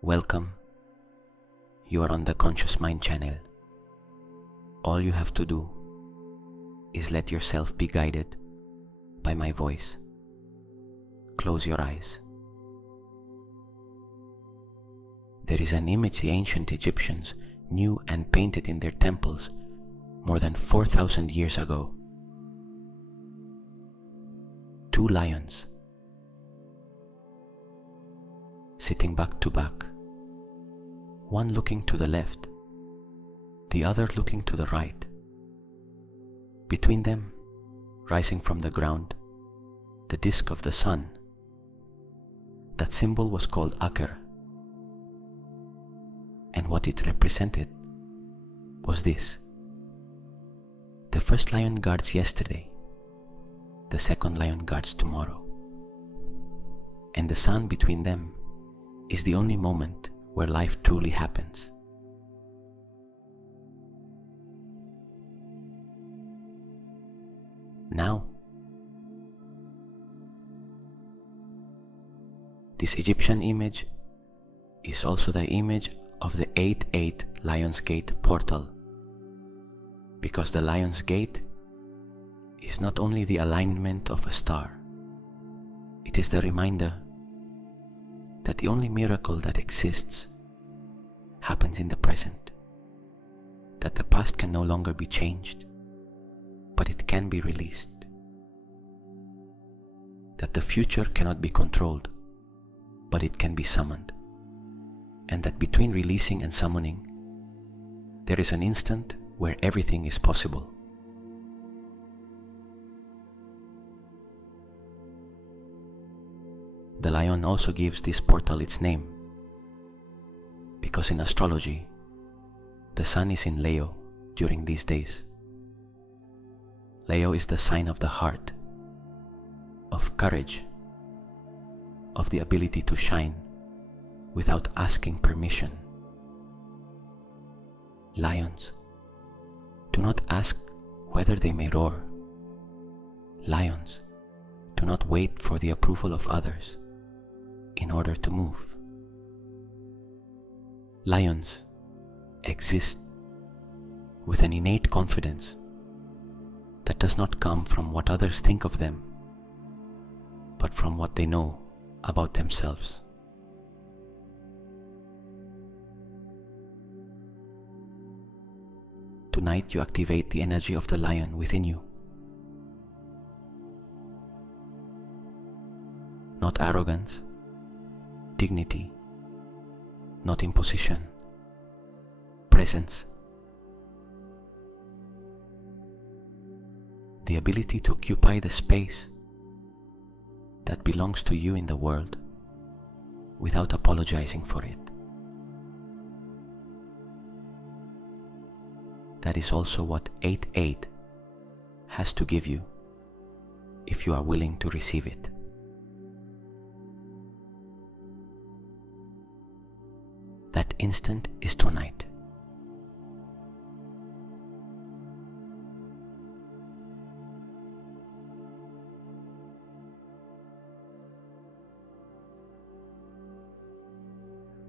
Welcome. You are on the Conscious Mind channel. All you have to do is let yourself be guided by my voice. Close your eyes. There is an image the ancient Egyptians knew and painted in their temples more than 4,000 years ago. Two lions sitting back to back, one looking to the left, the other looking to the right. Between them, rising from the ground, the disk of the sun. That symbol was called Akar, and what it represented was this: the first lion guards yesterday, the second lion guards tomorrow, and the sun between them is the only moment where life truly happens. Now, this Egyptian image is also the image of the 8-8 Lion's Gate portal, because the Lion's Gate is not only the alignment of a star, it is the reminder that the only miracle that exists happens in the present, that the past can no longer be changed, but it can be released, that the future cannot be controlled, but it can be summoned, and that between releasing and summoning, there is an instant where everything is possible. The lion also gives this portal its name, because in astrology, the sun is in Leo during these days. Leo is the sign of the heart, of courage, of the ability to shine without asking permission. Lions do not ask whether they may roar. Lions do not wait for the approval of others in order to move. Lions exist with an innate confidence that does not come from what others think of them, but from what they know about themselves. Tonight you activate the energy of the lion within you. Not arrogance, dignity, not imposition, presence. The ability to occupy the space that belongs to you in the world without apologizing for it. That is also what 8-8 has to give you if you are willing to receive it. That instant is tonight.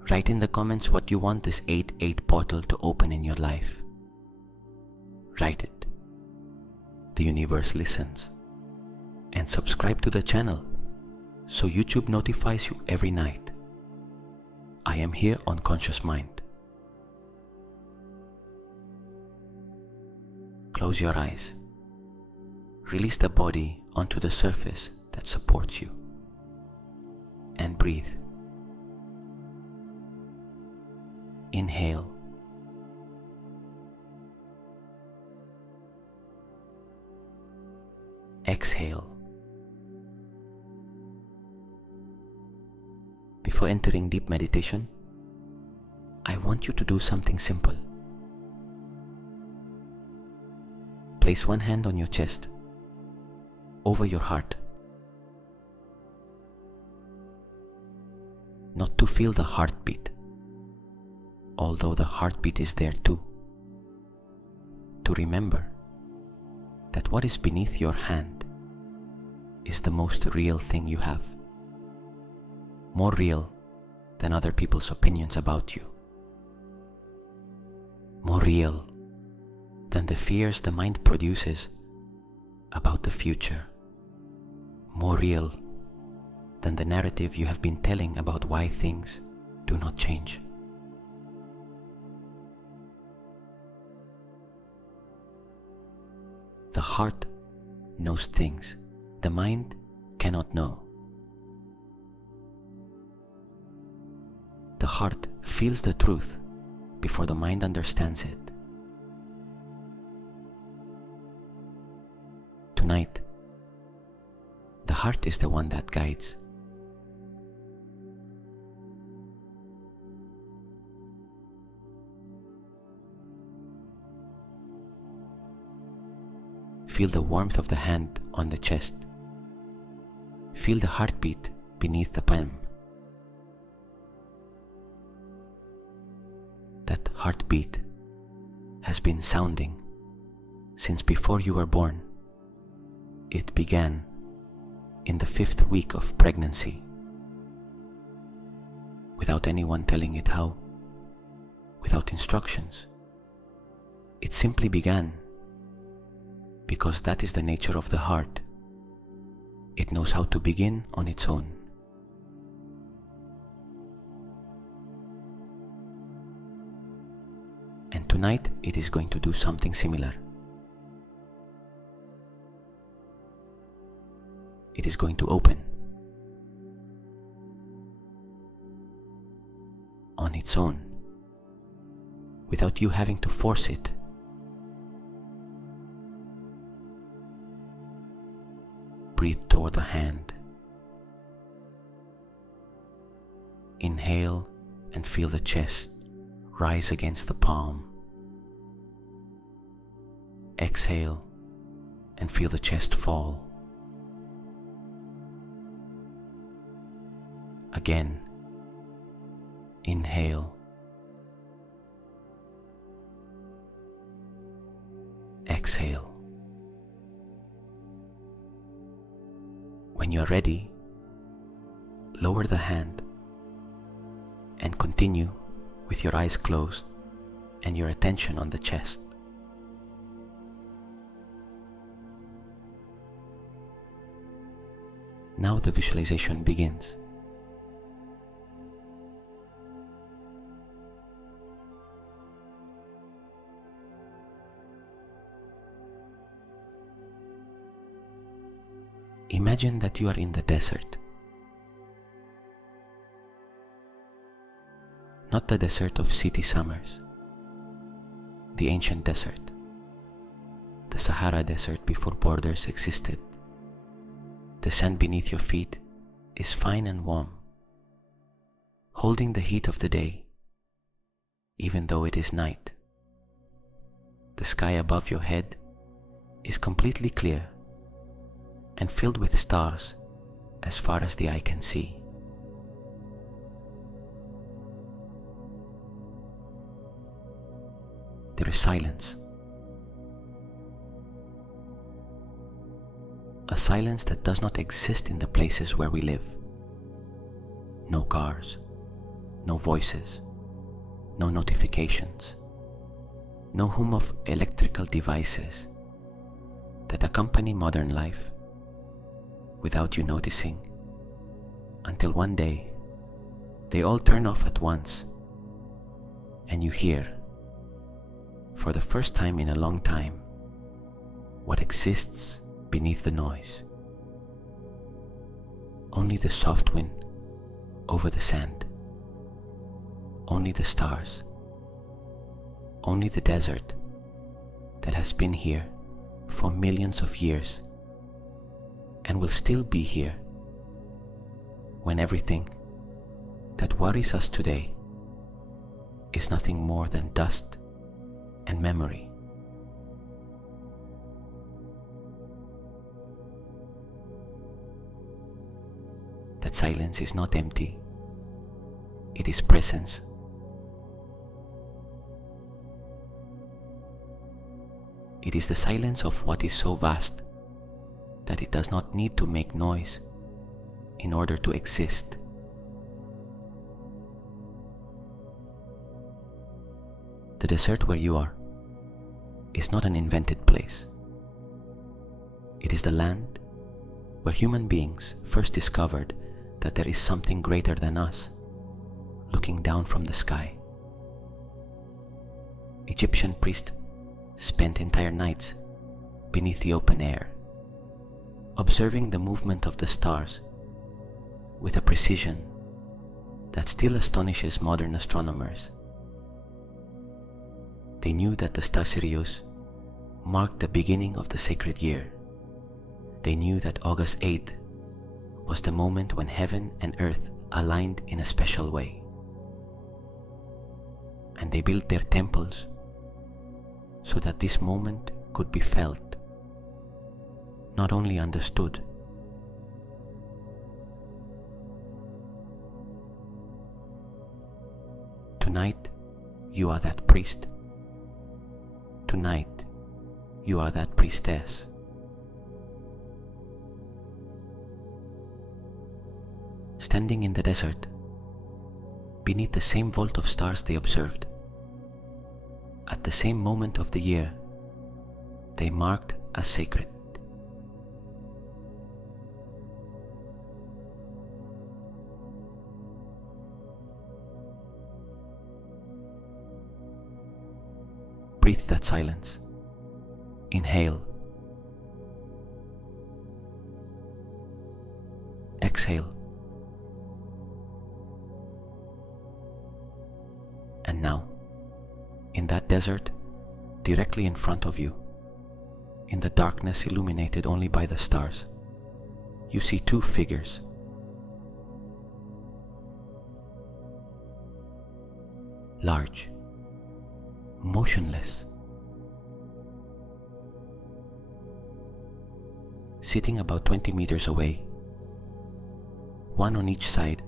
Write in the comments what you want this 8-8 portal to open in your life. Write it. The universe listens. And subscribe to the channel so YouTube notifies you every night. I am here on Conscious Mind. Close your eyes. Release the body onto the surface that supports you. And breathe. Inhale. Exhale. Before entering deep meditation, I want you to do something simple. Place one hand on your chest, over your heart. Not to feel the heartbeat, although the heartbeat is there too. To remember that what is beneath your hand is the most real thing you have. More real than other people's opinions about you, more real than the fears the mind produces about the future, more real than the narrative you have been telling about why things do not change. The heart knows things the mind cannot know. The heart feels the truth before the mind understands it. Tonight, the heart is the one that guides. Feel the warmth of the hand on the chest. Feel the heartbeat beneath the palm. That heartbeat has been sounding since before you were born. It began in the 5th week of pregnancy, without anyone telling it how, without instructions. It simply began because that is the nature of the heart. It knows how to begin on its own. And tonight it is going to do something similar. It is going to open on its own, without you having to force it. Breathe toward the hand. Inhale and feel the chest rise against the palm. Exhale and feel the chest fall. Again, inhale. Exhale. When you are ready, lower the hand and continue with your eyes closed and your attention on the chest. Now the visualization begins. Imagine that you are in the desert. Not the desert of city summers, the ancient desert, the Sahara Desert before borders existed. The sand beneath your feet is fine and warm, holding the heat of the day, even though it is night. The sky above your head is completely clear and filled with stars as far as the eye can see. There is silence. A silence that does not exist in the places where we live. No cars, no voices, no notifications, no hum of electrical devices that accompany modern life without you noticing, until one day they all turn off at once and you hear, for the first time in a long time, what exists beneath the noise. Only the soft wind over the sand, only the stars, only the desert that has been here for millions of years and will still be here when everything that worries us today is nothing more than dust and memory. That silence is not empty, it is presence. It is the silence of what is so vast that it does not need to make noise in order to exist. desert where you are is not an invented place. It is the land where human beings first discovered that there is something greater than us looking down from the sky. Egyptian priests spent entire nights beneath the open air, observing the movement of the stars with a precision that still astonishes modern astronomers. They knew that the star Sirius marked the beginning of the sacred year. They knew that August 8th was the moment when heaven and earth aligned in a special way. And they built their temples so that this moment could be felt, not only understood. Tonight, you are that priest. Tonight, you are that priestess. Standing in the desert, beneath the same vault of stars they observed, at the same moment of the year, they marked as sacred. Breathe that silence. Inhale. Exhale. And now, in that desert, directly in front of you, in the darkness illuminated only by the stars, you see two figures. Large, motionless, sitting about 20 meters away, one on each side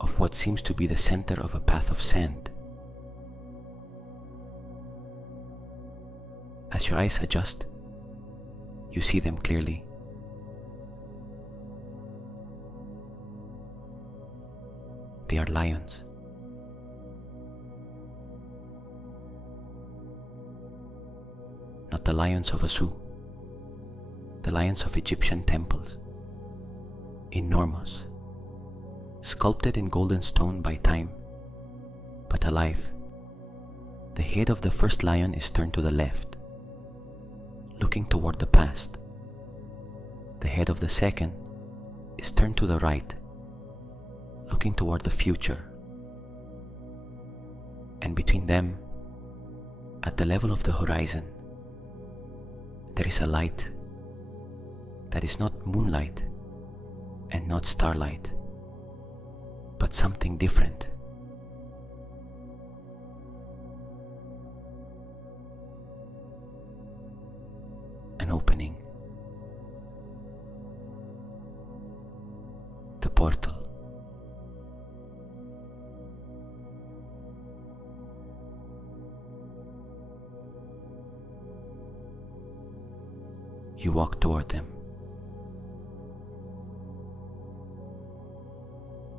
of what seems to be the center of a path of sand. As your eyes adjust, you see them clearly. They are lions. Not the lions of a zoo, the lions of Egyptian temples. Enormous, sculpted in golden stone by time, but alive. The head of the first lion is turned to the left, looking toward the past. The head of the second is turned to the right, looking toward the future. And between them, at the level of the horizon, there is a light that is not moonlight and not starlight, but something different. An opening. The portal. You walk toward them.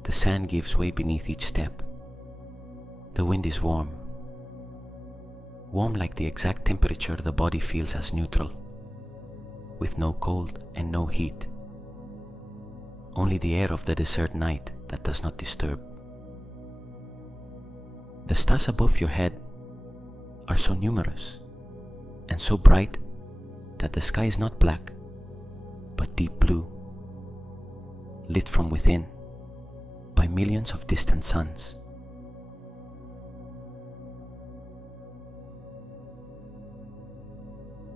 The sand gives way beneath each step. The wind is warm. Warm like the exact temperature the body feels as neutral, with no cold and no heat. Only the air of the desert night that does not disturb. The stars above your head are so numerous and so bright that the sky is not black, but deep blue, lit from within by millions of distant suns.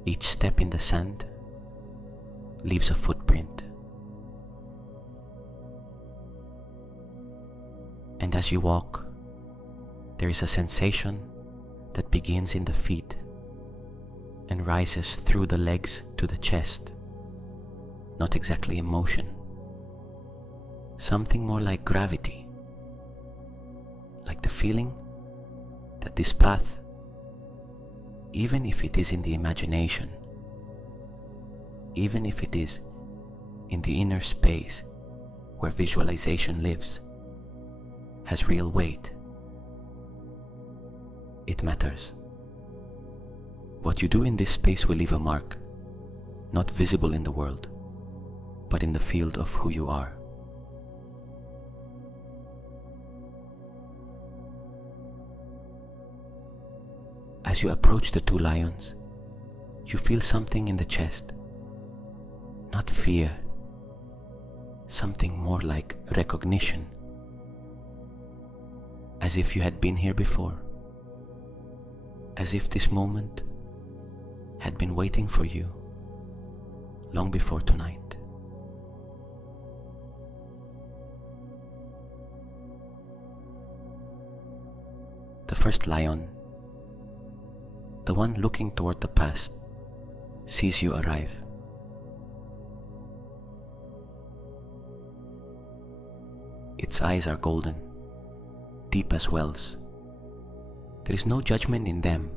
Each step in the sand leaves a footprint. And as you walk, there is a sensation that begins in the feet and rises through the legs to the chest. Not exactly emotion, something more like gravity, like the feeling that this path, even if it is in the imagination, even if it is in the inner space where visualization lives, has real weight. it matters. What you do in this space will leave a mark, not visible in the world, but in the field of who you are. As you approach the two lions, you feel something in the chest. Not fear, something more like recognition, as if you had been here before, as if this moment had been waiting for you long before tonight. The first lion, the one looking toward the past, sees you arrive. Its eyes are golden, deep as wells. There is no judgment in them,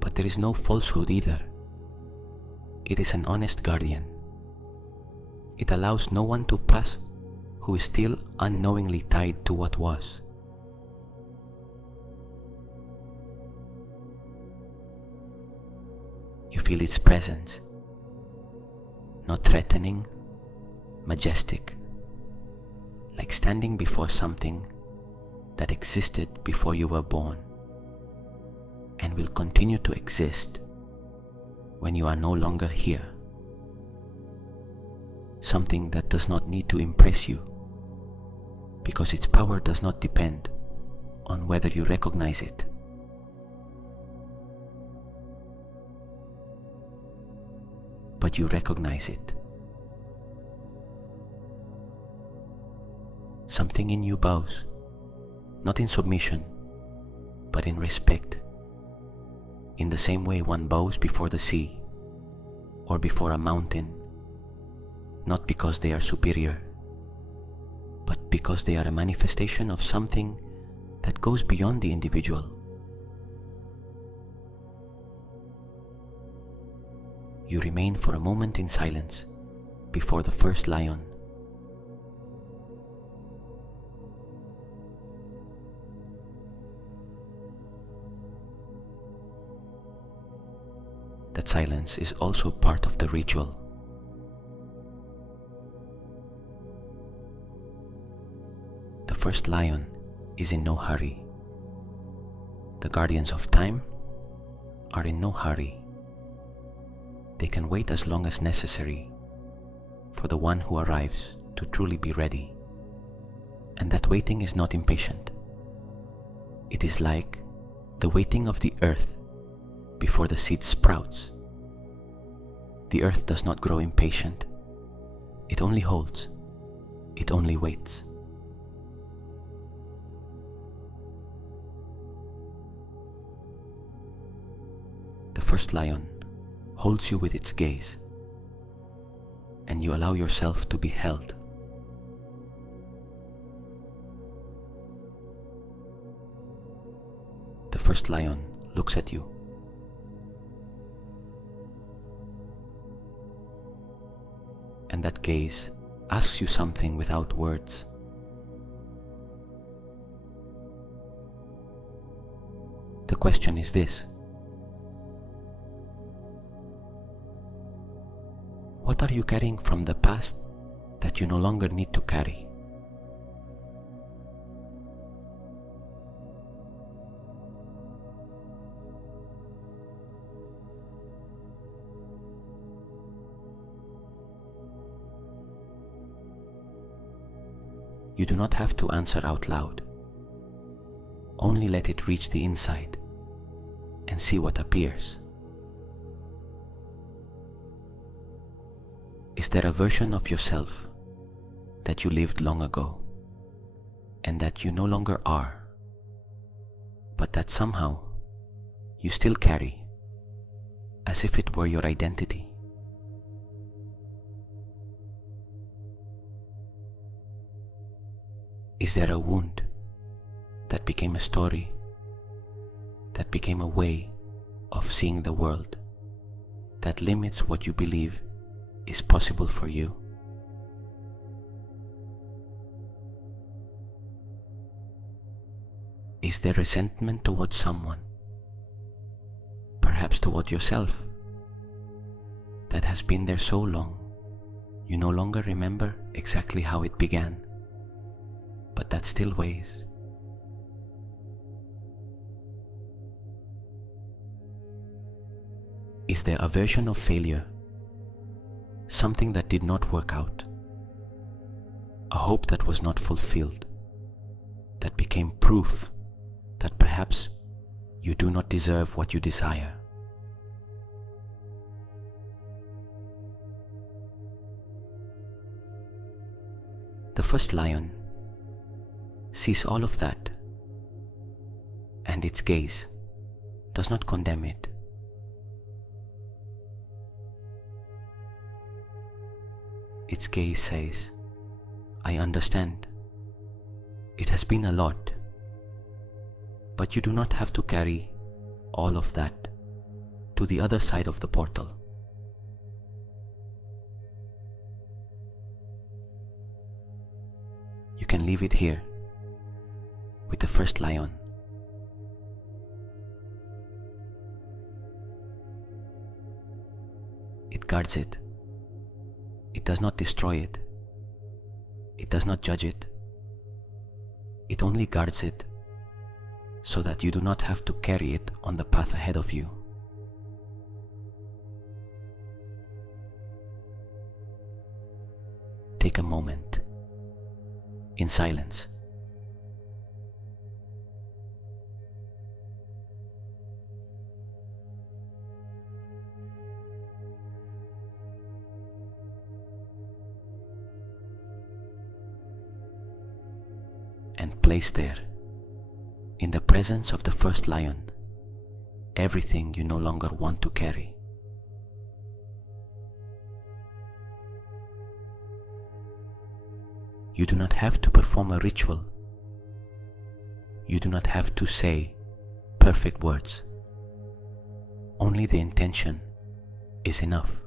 but there is no falsehood either. It is an honest guardian. It allows no one to pass who is still unknowingly tied to what was. You feel its presence, not threatening, majestic, like standing before something that existed before you were born and will continue to exist when you are no longer here. Something that does not need to impress you, because its power does not depend on whether you recognize it. But you recognize it. Something in you bows, not in submission, but in respect, in the same way one bows before the sea or before a mountain, not because they are superior, but because they are a manifestation of something that goes beyond the individual. You remain for a moment in silence before the first lion. That silence is also part of the ritual. The first lion is in no hurry. The guardians of time are in no hurry. They can wait as long as necessary for the one who arrives to truly be ready. And that waiting is not impatient. It is like the waiting of the earth before the seed sprouts. The earth does not grow impatient. It only holds. It only waits. The first lion holds you with its gaze, and you allow yourself to be held. The first lion looks at you. And that gaze asks you something without words. The question is this: what are you carrying from the past that you no longer need to carry? You do not have to answer out loud. Only let it reach the inside and see what appears. Is there a version of yourself that you lived long ago and that you no longer are, but that somehow you still carry as if it were your identity? Is there a wound that became a story, that became a way of seeing the world, that limits what you believe is possible for you? Is there resentment towards someone, perhaps toward yourself, that has been there so long you no longer remember exactly how it began, but that still weighs? Is there a version of failure, something that did not work out, a hope that was not fulfilled, that became proof that perhaps you do not deserve what you desire? The first lion sees all of that, and its gaze does not condemn it. Its gaze says, I understand. It has been a lot, but you do not have to carry all of that to the other side of the portal. You can leave it here with the first lion. It guards it. It does not destroy it. It does not judge it. It only guards it so that you do not have to carry it on the path ahead of you. Take a moment in silence. And place there, in the presence of the first lion, everything you no longer want to carry. You do not have to perform a ritual. You do not have to say perfect words. Only the intention is enough.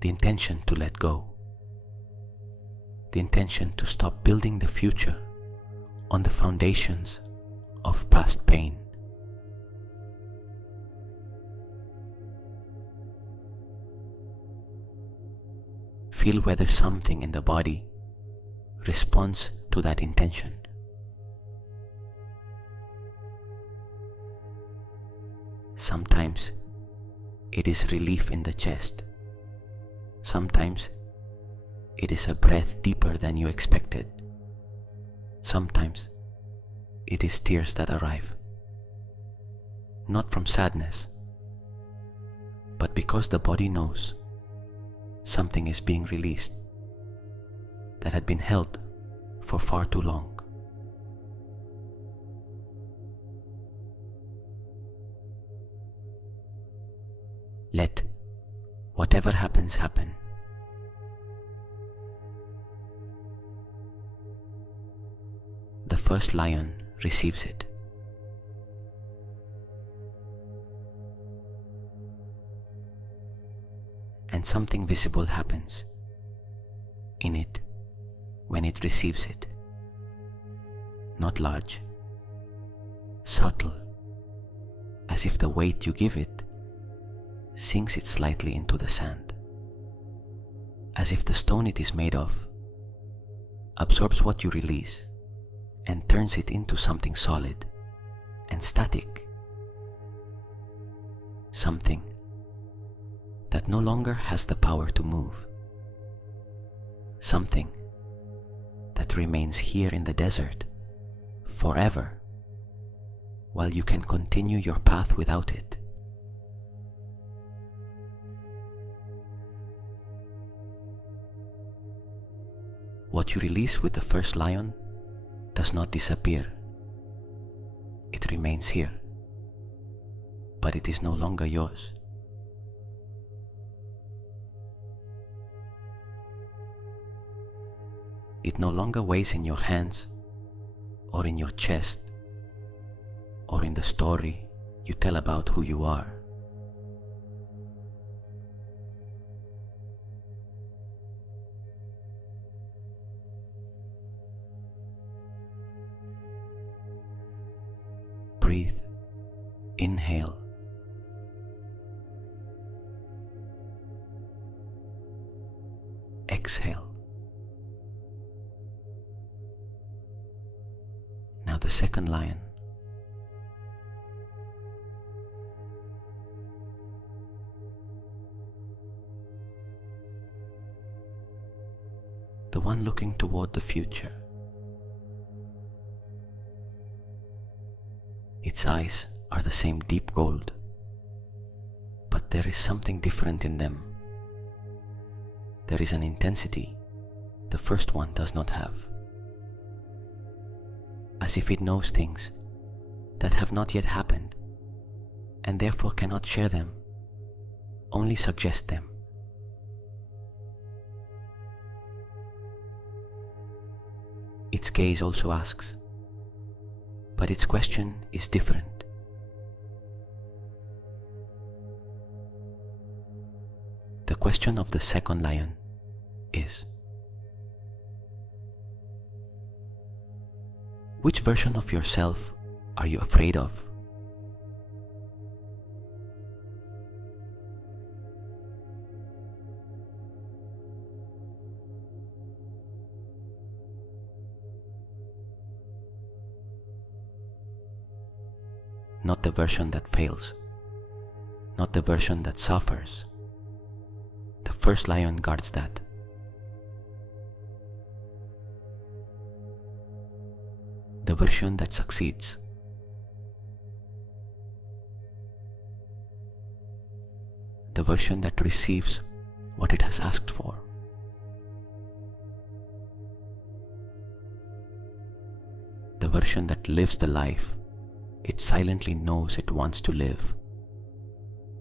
The intention to let go. The intention to stop building the future on the foundations of past pain. Feel whether something in the body responds to that intention. Sometimes it is relief in the chest. Sometimes it is a breath deeper than you expected. Sometimes it is tears that arrive, not from sadness, but because the body knows something is being released that had been held for far too long. Let whatever happens happen. The first lion receives it. And something visible happens in it when it receives it. Not large, subtle, as if the weight you give it sinks it slightly into the sand, as if the stone it is made of absorbs what you release and turns it into something solid and static, something that no longer has the power to move, something that remains here in the desert forever while you can continue your path without it. What you release with the first lion does not disappear. It remains here, but it is no longer yours. It no longer weighs in your hands, or in your chest, or in the story you tell about who you are. breathe, inhale. Exhale. Now the second lion. The one looking toward the future. Its eyes are the same deep gold, but there is something different in them. There is an intensity the first one does not have, as if it knows things that have not yet happened and therefore cannot share them, only suggest them. Its gaze also asks, but its question is different. The question of the second lion is, which version of yourself are you afraid of? Not the version that fails, not the version that suffers. The first lion guards that. The version that succeeds. The version that receives what it has asked for. The version that lives the life it silently knows it wants to live,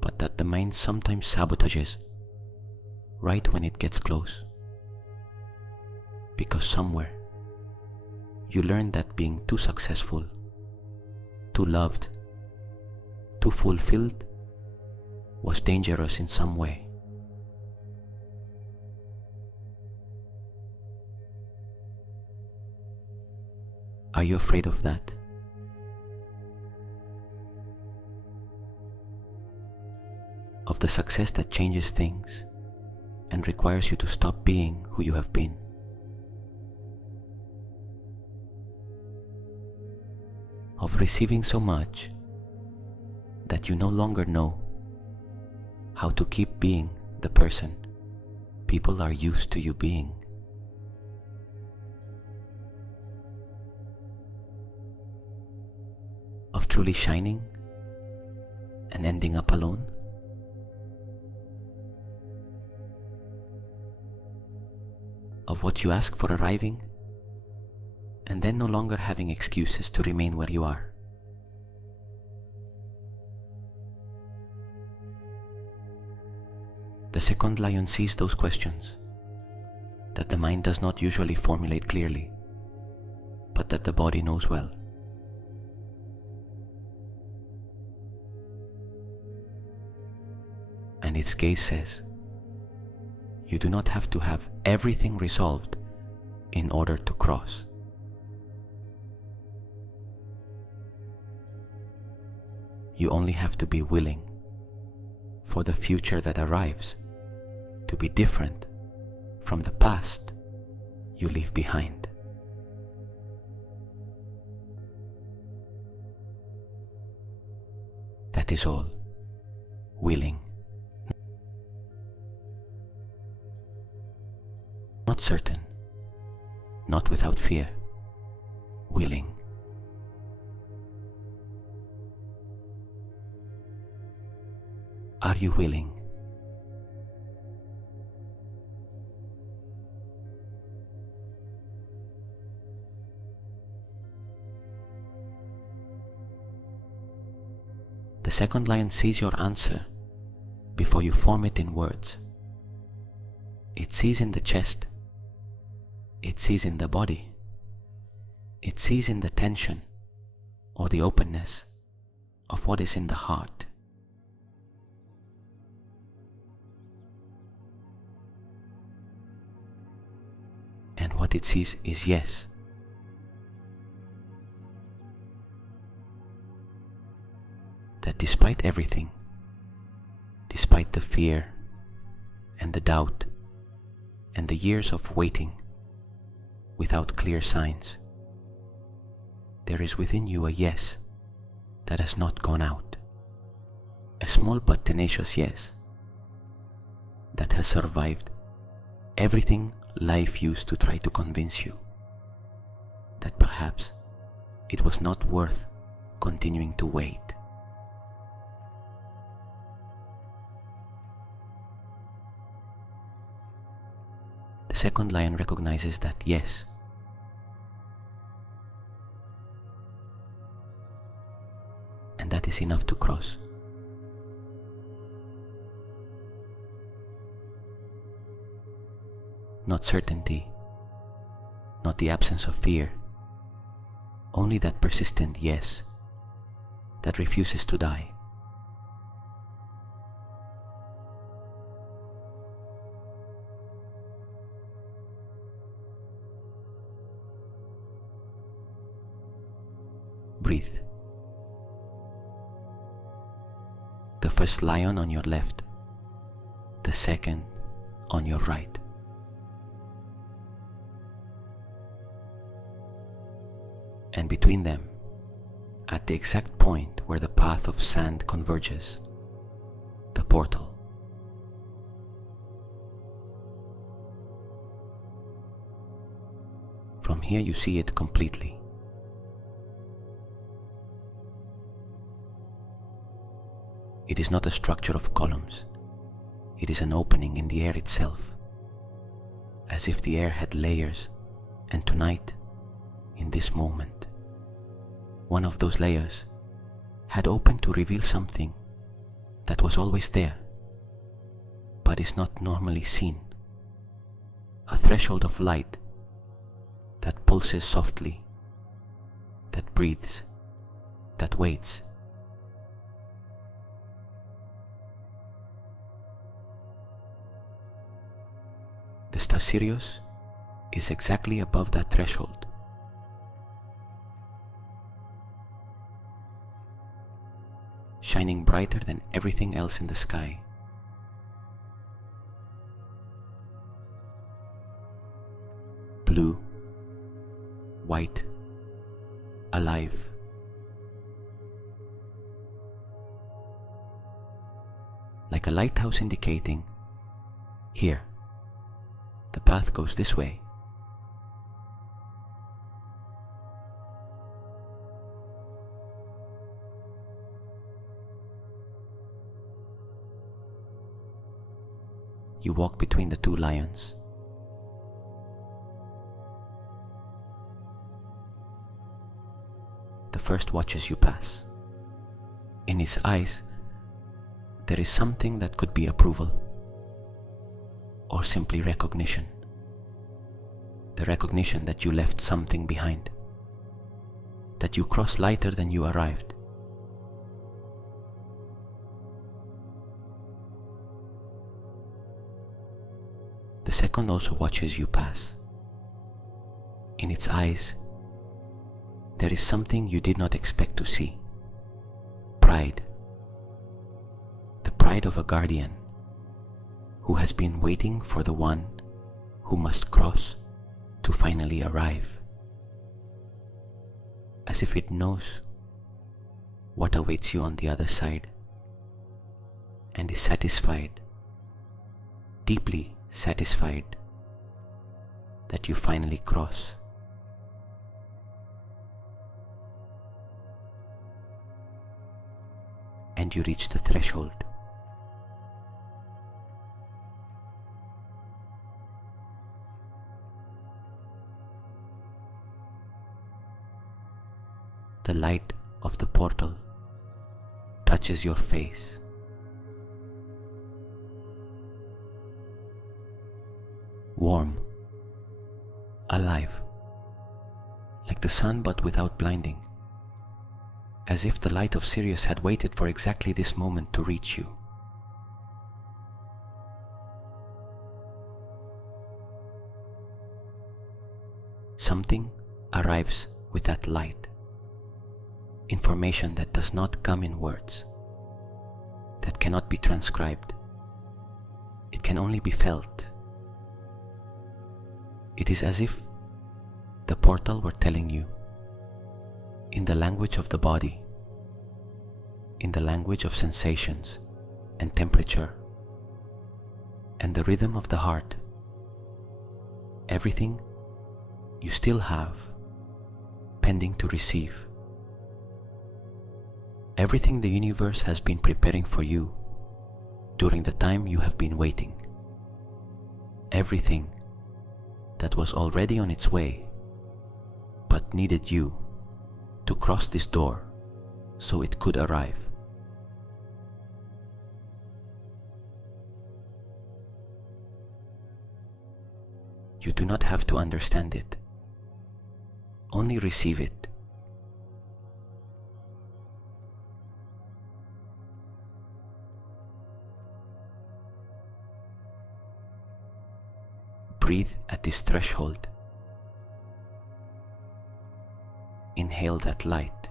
but that the mind sometimes sabotages right when it gets close. Because somewhere you learn that being too successful, too loved, too fulfilled was dangerous in some way. Are you afraid of that? Of the success that changes things and requires you to stop being who you have been? Of receiving so much that you no longer know how to keep being the person people are used to you being? Of truly shining and ending up alone? Of what you ask for arriving and then no longer having excuses to remain where you are? The second lion sees those questions that the mind does not usually formulate clearly, but that the body knows well. And its gaze says, you do not have to have everything resolved in order to cross. You only have to be willing for the future that arrives to be different from the past you leave behind. That is all. Willing. Not certain, not without fear, willing. Are you willing? The second lion sees your answer before you form it in words. It sees in the chest. It sees in the body. It sees in the tension or the openness of what is in the heart. And what it sees is yes. that despite everything, despite the fear and the doubt and the years of waiting without clear signs, there is within you a yes that has not gone out. A small but tenacious yes that has survived everything life used to try to convince you that perhaps it was not worth continuing to wait. The second lion recognizes that yes, and that is enough to cross. Not certainty, not the absence of fear, only that persistent yes that refuses to die. Breathe. The first lion on your left, the second on your right. And between them, at the exact point where the path of sand converges, the portal. From here you see it completely. It is not a structure of columns. It is an opening in the air itself, as if the air had layers, and tonight, in this moment, one of those layers had opened to reveal something that was always there, but is not normally seen. A threshold of light that pulses softly, that breathes, that waits. The star Sirius is exactly above that threshold. Shining brighter than everything else in the sky. Blue, white, alive. Like a lighthouse indicating, here, the path goes this way. You walk between the two lions. The first watches you pass. In his eyes, there is something that could be approval, or simply recognition. The recognition that you left something behind, that you crossed lighter than you arrived. The second also watches you pass. In its eyes, there is something you did not expect to see. Pride. The pride of a guardian who has been waiting for the one who must cross to finally arrive. As if it knows what awaits you on the other side and is satisfied, deeply satisfied, that you finally cross. And you reach the threshold. The light of the portal touches your face. Warm, alive, like the sun but without blinding, as if the light of Sirius had waited for exactly this moment to reach you. Something arrives with that light, information that does not come in words, that cannot be transcribed. It can only be felt. It is as if the portal were telling you, in the language of the body, in the language of sensations and temperature, and the rhythm of the heart, everything you still have pending to receive. Everything the universe has been preparing for you during the time you have been waiting. Everything that was already on its way but needed you to cross this door so it could arrive. You do not have to understand it. Only receive it. Breathe at this threshold. Inhale that light.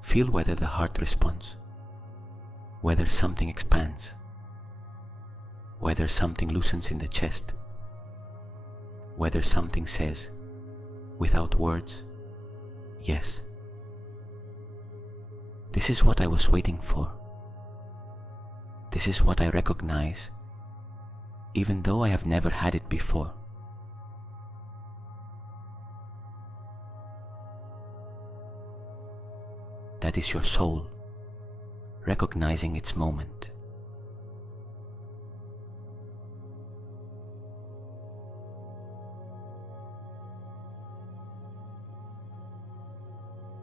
Feel whether the heart responds, whether something expands, whether something loosens in the chest, whether something says, without words, yes. This is what I was waiting for. This is what I recognize, even though I have never had it before. That is your soul, recognizing its moment.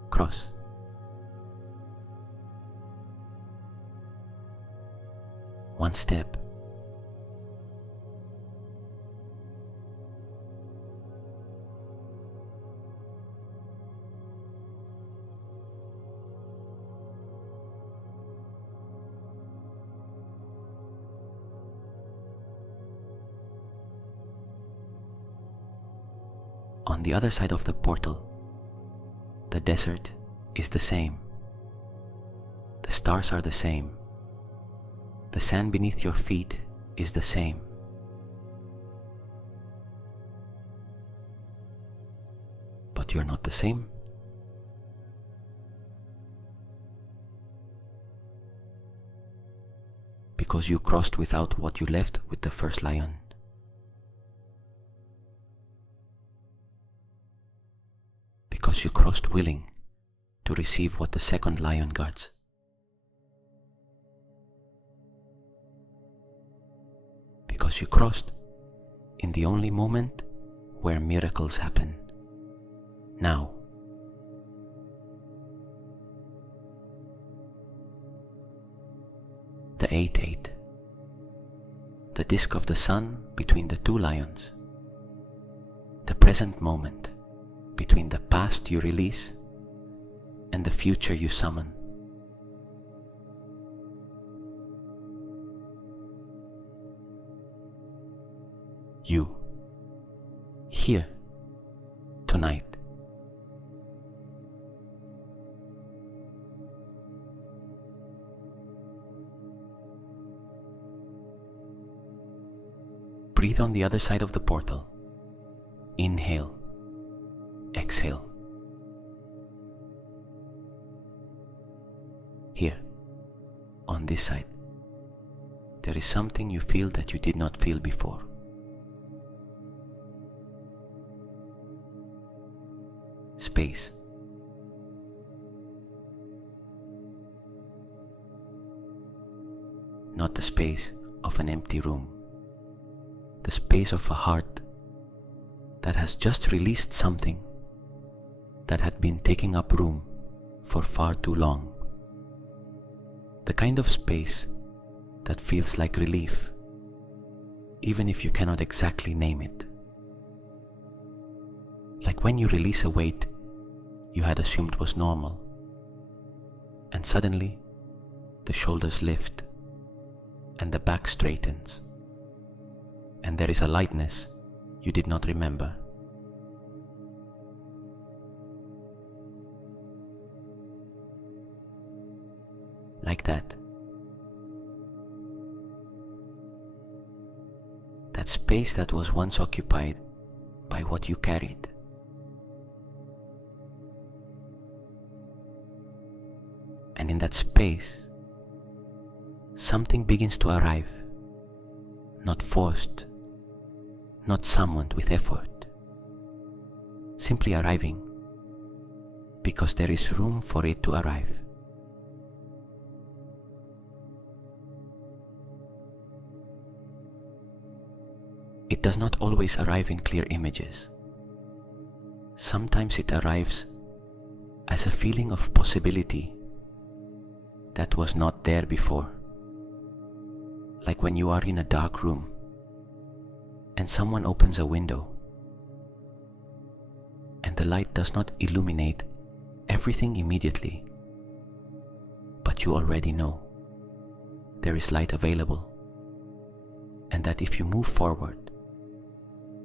Cross. One step. On the other side of the portal, the desert is the same. The stars are the same. The sand beneath your feet is the same. But you're not the same. Because you crossed without what you left with the first lion. Because you crossed willing to receive what the second lion guards. Because you crossed in the only moment where miracles happen. Now. The 8-8. The disk of the sun between the two lions. The present moment between the past you release and the future you summon. You, here, tonight. Breathe on the other side of the portal. Inhale. Exhale. Here, on this side, there is something you feel that you did not feel before. Space. Not the space of an empty room. The space of a heart that has just released something that had been taking up room for far too long. The kind of space that feels like relief, even if you cannot exactly name it. Like when you release a weight you had assumed was normal, and suddenly the shoulders lift and the back straightens, and there is a lightness you did not remember. like that. That space that was once occupied by what you carried. And in that space, something begins to arrive, not forced, not summoned with effort, simply arriving because there is room for it to arrive. It does not always arrive in clear images. Sometimes it arrives as a feeling of possibility that was not there before. Like when you are in a dark room and someone opens a window and the light does not illuminate everything immediately, but you already know there is light available, and that if you move forward,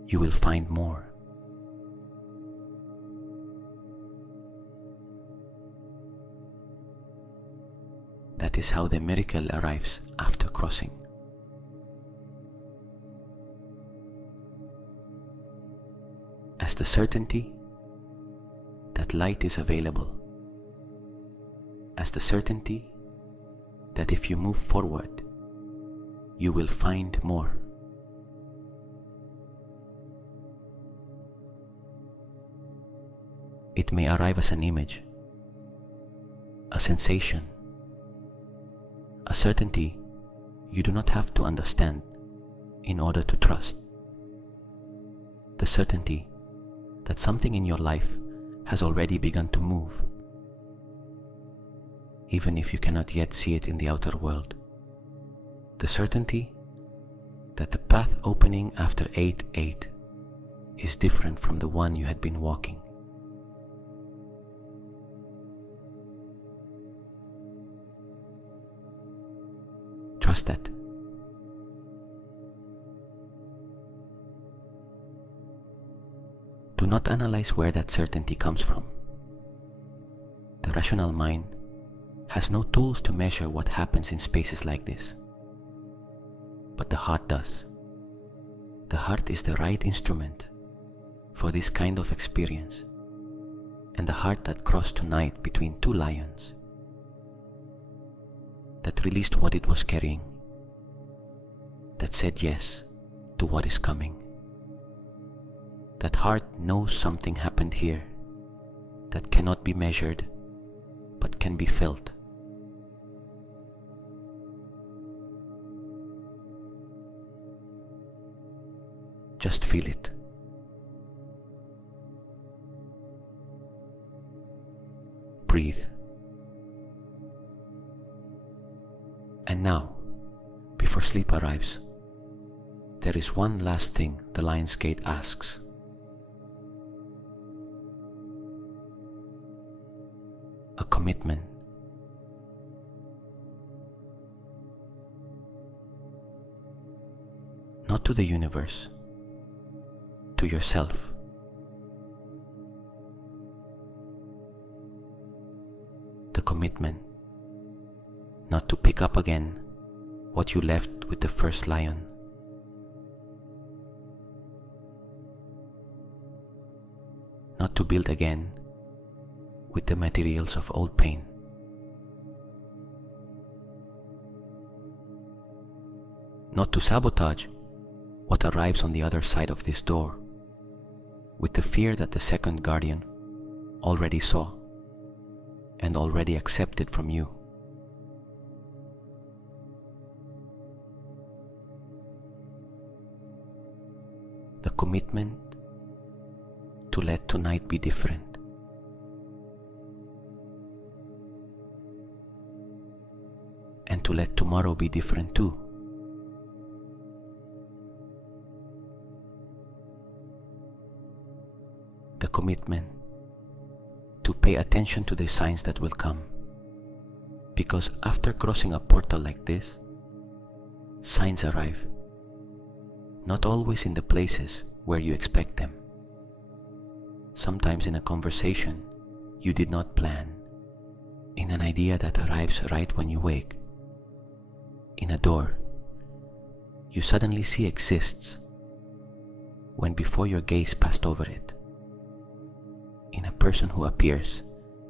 you will find more. That is how the miracle arrives after crossing. As the certainty that light is available, as the certainty that if you move forward, you will find more. It may arrive as an image, a sensation, a certainty you do not have to understand in order to trust. The certainty that something in your life has already begun to move, even if you cannot yet see it in the outer world. The certainty that the path opening after 8-8 is different from the one you had been walking. Trust that. Do not analyze where that certainty comes from. The rational mind has no tools to measure what happens in spaces like this. But the heart does. The heart is the right instrument for this kind of experience, and the heart that crossed tonight between two lions, that released what it was carrying, that said yes to what is coming. That heart knows something happened here that cannot be measured but can be felt. Just feel it. Breathe. And now, before sleep arrives, there is one last thing the Lion's Gate asks. A commitment. Not to the universe, to yourself. The commitment not to pick up again what you left with the first lion. Not to build again with the materials of old pain. Not to sabotage what arrives on the other side of this door with the fear that the second guardian already saw and already accepted from you. The commitment to let tonight be different. And to let tomorrow be different too. The commitment to pay attention to the signs that will come. Because after crossing a portal like this, signs arrive. Not always in the places where you expect them. Sometimes in a conversation you did not plan, in an idea that arrives right when you wake, in a door you suddenly see exists when before your gaze passed over it, in a person who appears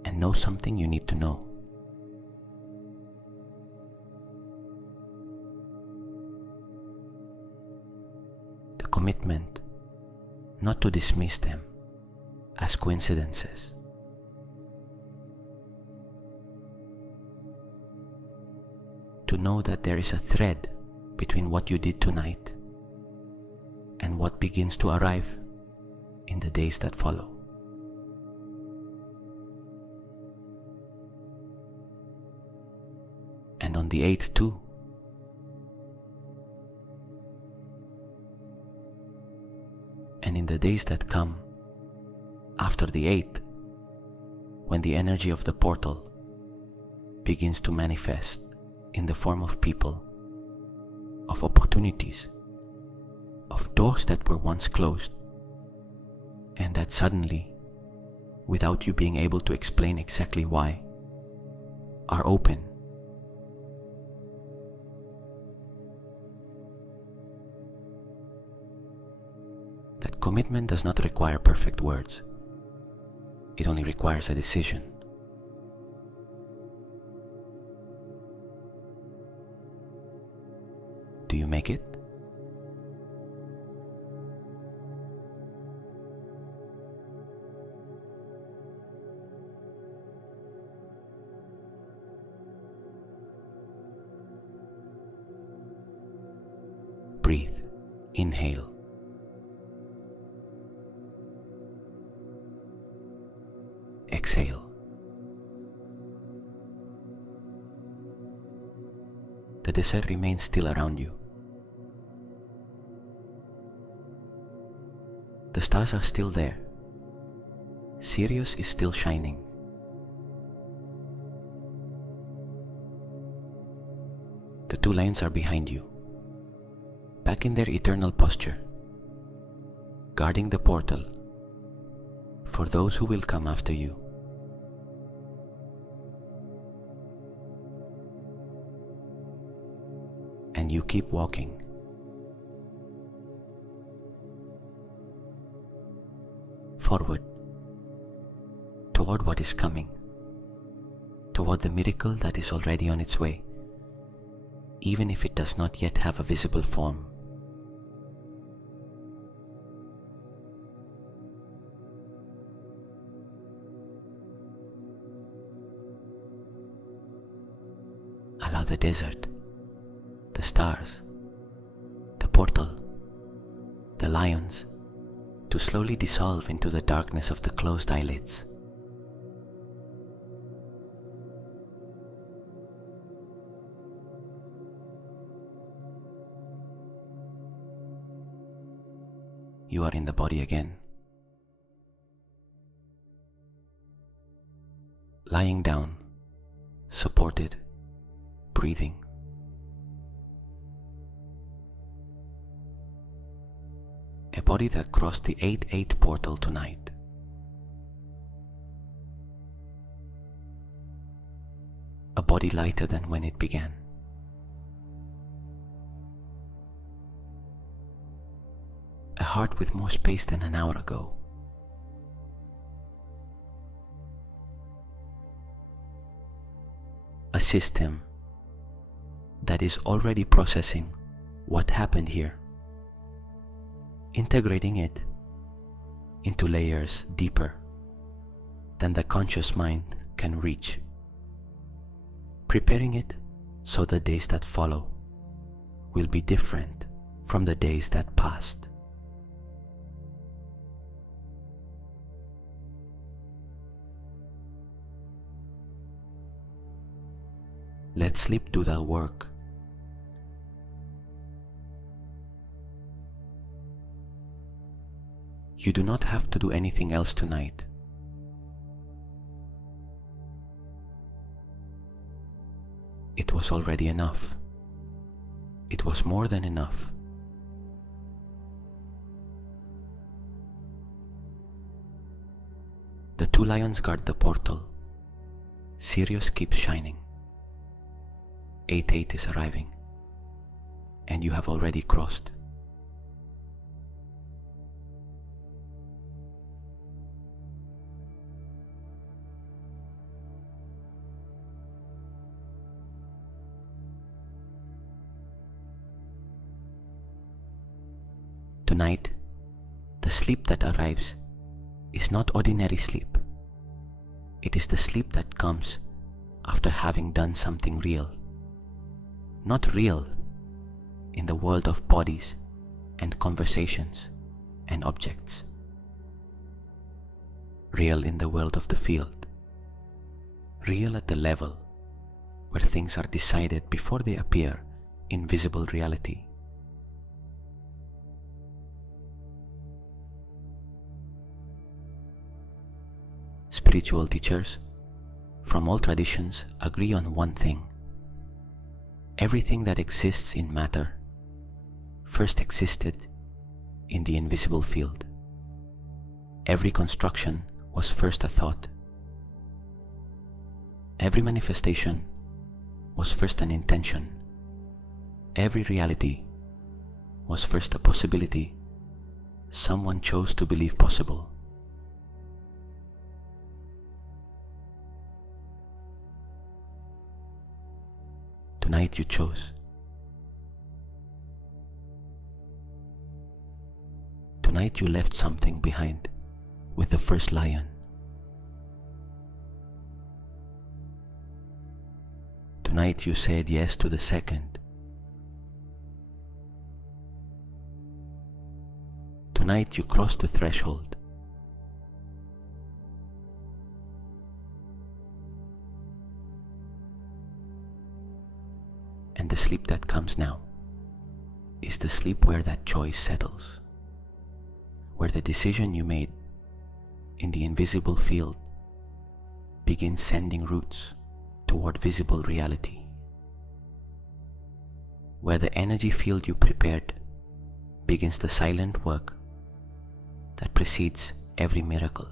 and knows something you need to know. The commitment not to dismiss them as coincidences. To know that there is a thread between what you did tonight and what begins to arrive in the days that follow. And on the 8th too. And in the days that come after the 8th, when the energy of the portal begins to manifest in the form of people, of opportunities, of doors that were once closed, and that suddenly, without you being able to explain exactly why, are open. That commitment does not require perfect words. It only requires a decision. Do you make it? Breathe. Inhale. Exhale. The desert remains still around you. The stars are still there. Sirius is still shining. The two lions are behind you, back in their eternal posture, guarding the portal for those who will come after you. And you keep walking. Forward, toward what is coming, toward the miracle that is already on its way, even if it does not yet have a visible form. Allow the desert, the stars, the portal, the lions to slowly dissolve into the darkness of the closed eyelids. You are in the body again. Lying down, supported, breathing. A body that crossed the 8-8 portal tonight. A body lighter than when it began. A heart with more space than an hour ago. A system that is already processing what happened here, integrating it into layers deeper than the conscious mind can reach, preparing it so the days that follow will be different from the days that passed. Let sleep do that work. You do not have to do anything else tonight. It was already enough. It was more than enough. The two lions guard the portal, Sirius keeps shining. 8-8 is arriving, and you have already crossed. Tonight, the sleep that arrives is not ordinary sleep. It is the sleep that comes after having done something real. Not real in the world of bodies and conversations and objects. Real in the world of the field. Real at the level where things are decided before they appear in visible reality. Spiritual teachers from all traditions agree on one thing. Everything that exists in matter first existed in the invisible field. Every construction was first a thought. Every manifestation was first an intention. Every reality was first a possibility someone chose to believe possible. Tonight you chose. Tonight you left something behind with the first lion. Tonight you said yes to the second. Tonight you crossed the threshold. And the sleep that comes now is the sleep where that choice settles, where the decision you made in the invisible field begins sending roots toward visible reality, where the energy field you prepared begins the silent work that precedes every miracle.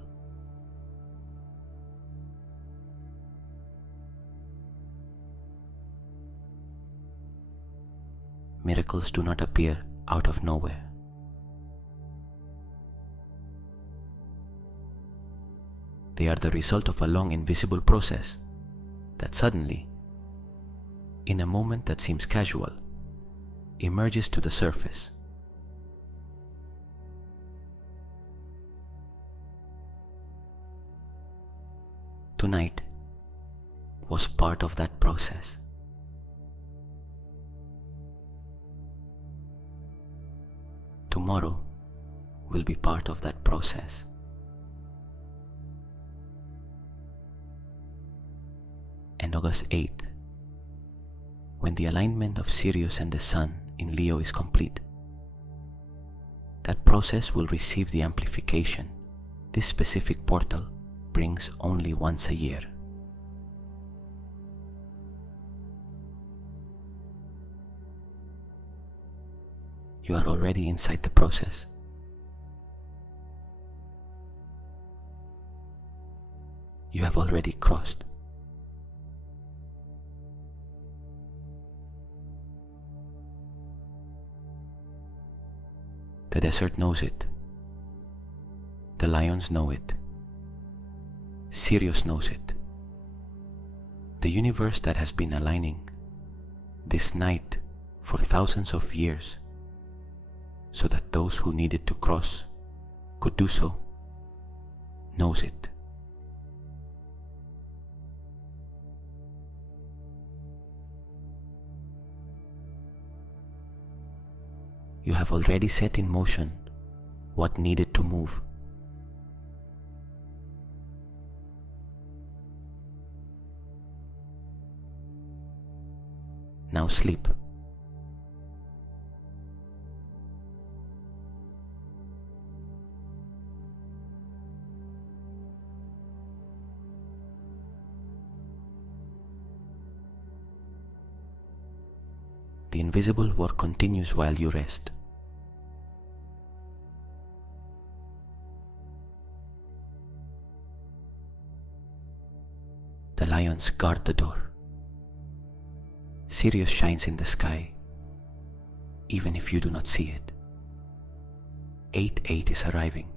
Miracles do not appear out of nowhere. They are the result of a long invisible process that suddenly, in a moment that seems casual, emerges to the surface. Tonight was part of that process. Tomorrow will be part of that process. And August 8th, when the alignment of Sirius and the Sun in Leo is complete, that process will receive the amplification this specific portal brings only once a year. You are already inside the process. You have already crossed. The desert knows it. The lions know it. Sirius knows it. The universe that has been aligning this night for thousands of years so that those who needed to cross could do so, knows it. You have already set in motion what needed to move. Now sleep. The invisible work continues while you rest. The lions guard the door. Sirius shines in the sky, even if you do not see it. 8-8 is arriving.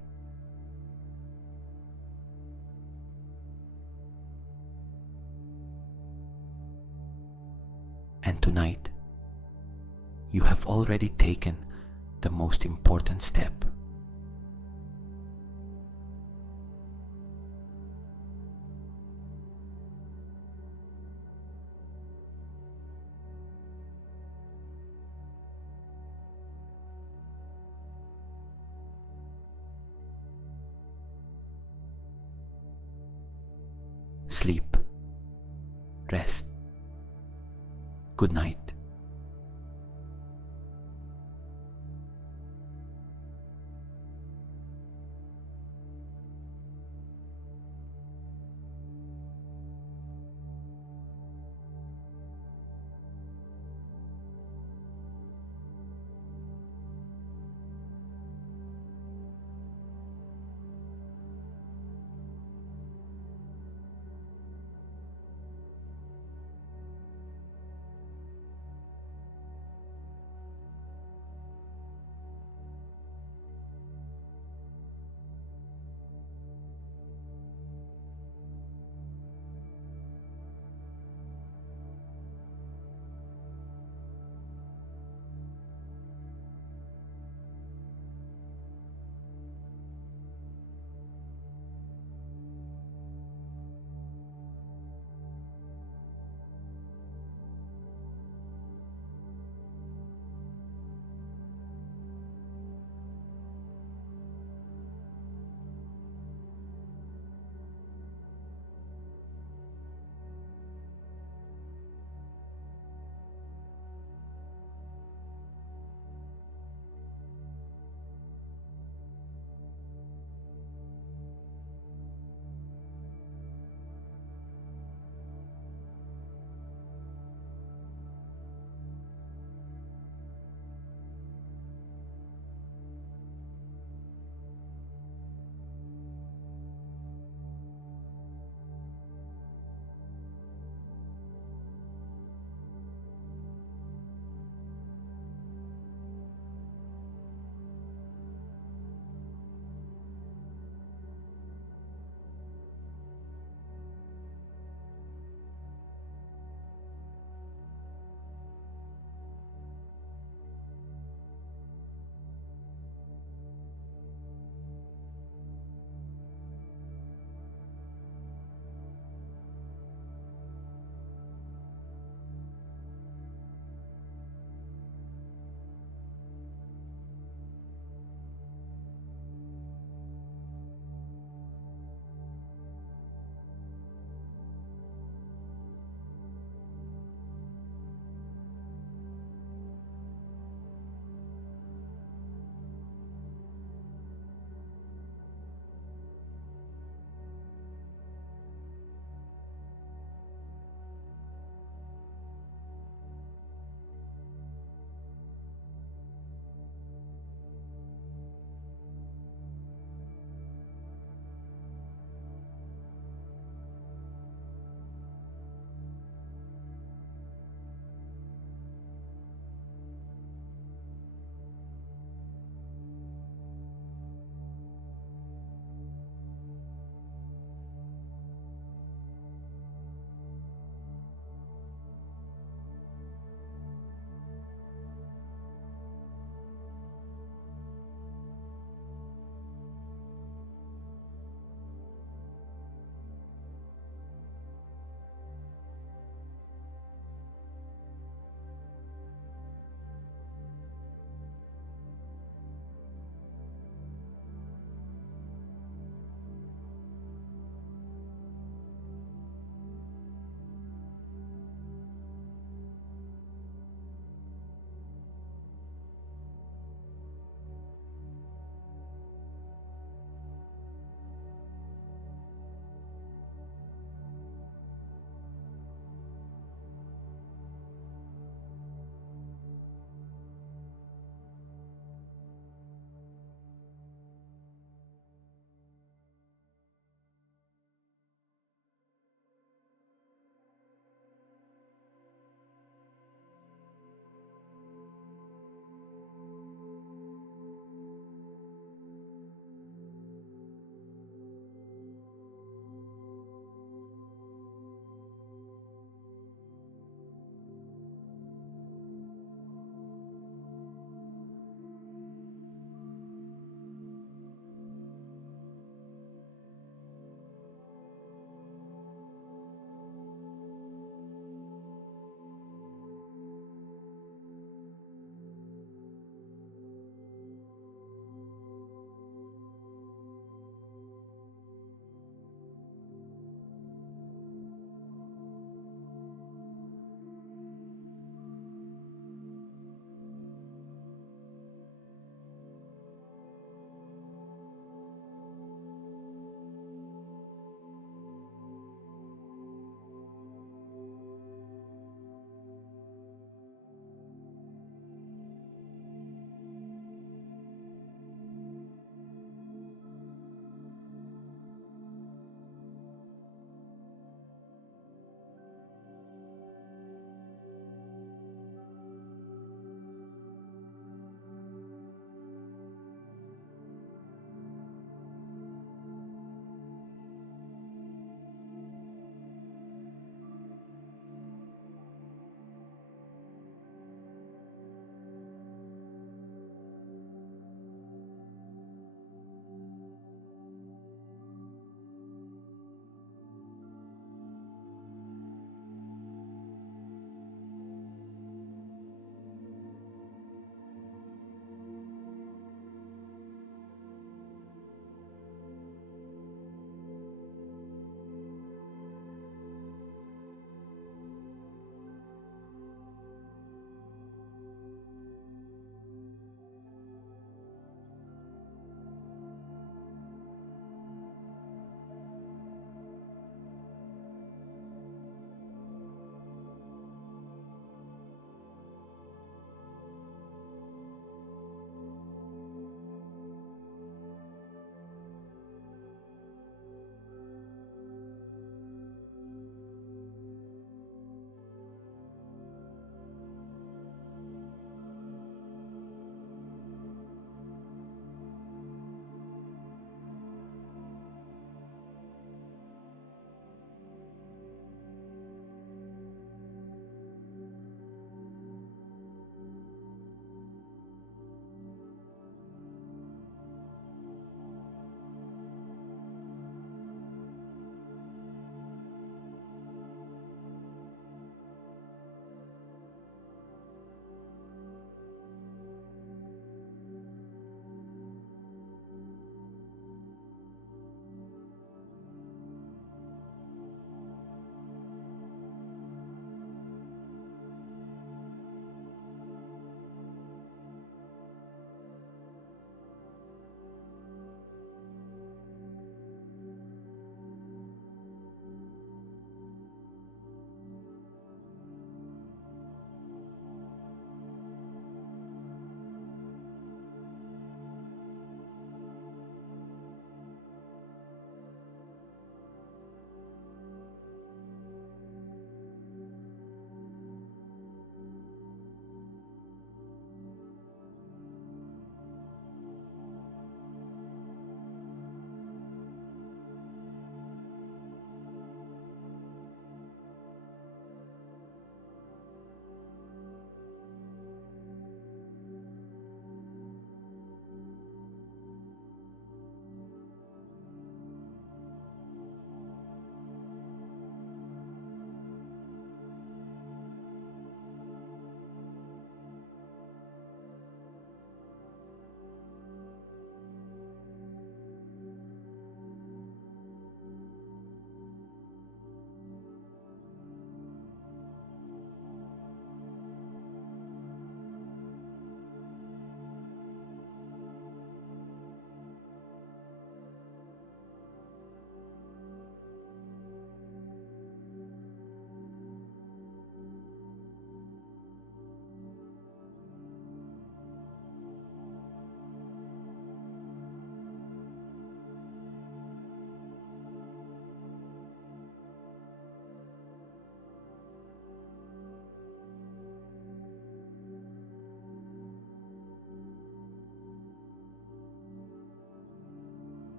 And tonight, you have already taken the most important step. Sleep. Rest. Good night.